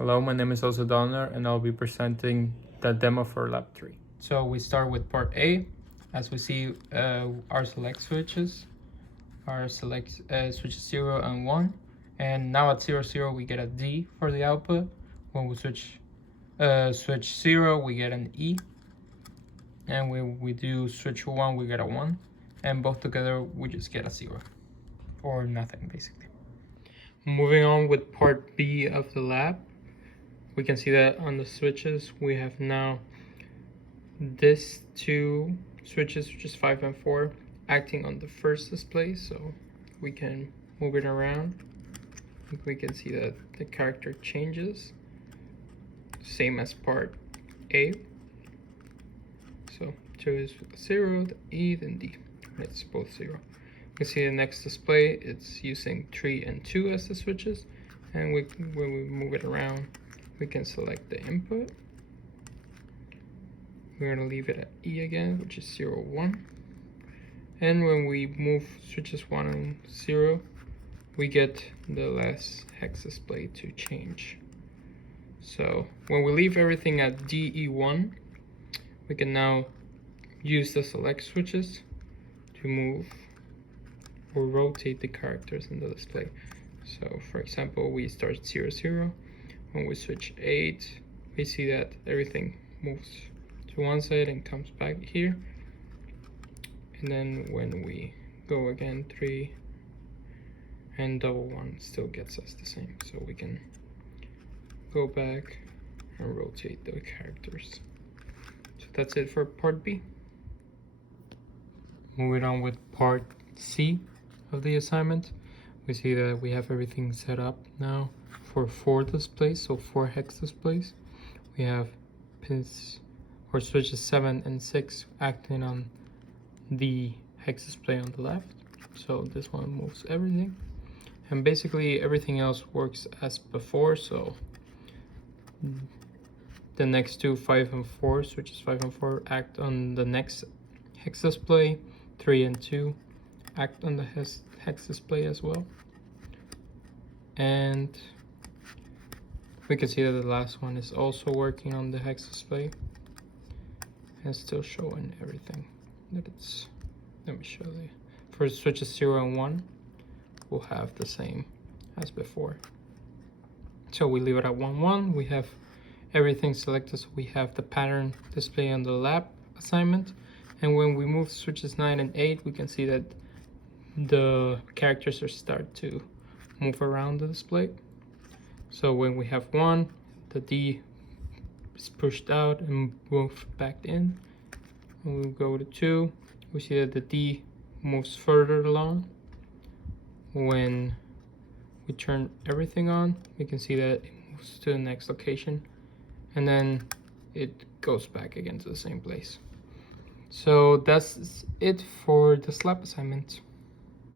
Hello, my name is also Doliner, and I'll be presenting the demo for Lab 3. So we start with part A. As we see, our select switches are switches 0 and 1, and now at 0, 0 we get a D for the output. When we switch 0, we get an E, and when we do switch 1, we get a 1, and both together we just get a 0, or nothing basically. Moving on with part B of the lab, we can see that on the switches we have now these two switches, which is 5 and 4, acting on the first display, so we can move it around. We can see that the character changes, same as part A. So 2 is 0, the E, then D, and it's both 0. You can see the next display, it's using 3 and 2 as the switches, and when we move it around, we can select the input. We're going to leave it at E again, which is 0, 1. And when we move switches 1 and 0, we get the last hex display to change. So when we leave everything at DE1, we can now use the select switches to move or rotate the characters in the display. So for example, we start 0, 0. When we switch 8, we see that everything moves to one side and comes back here. And then when we go again 3 and double 1, still gets us the same. So we can go back and rotate the characters. So that's it for part B. Moving on with part C of the assignment, we see that we have everything set up now for 4 displays, so 4 hex displays. We have pins or switches 7 and 6 acting on the hex display on the left. So this one moves everything, and basically everything else works as before. So the next two 5 and 4 switches 5 and 4 act on the next hex display. 3 and 2 act on the hex display as well, and we can see that the last one is also working on the hex display and still showing everything that it's. Let me show you. For switches 0 and 1, we'll have the same as before. So we leave it at 1, 1. We have everything selected, so we have the pattern display on the lab assignment. And when we move switches 9 and 8, we can see that the characters are start to move around the display. So when we have 1, the D is pushed out and moved back in. When we go to 2, we see that the D moves further along. When we turn everything on, we can see that it moves to the next location, and then it goes back again to the same place. So that's it for this lab assignment.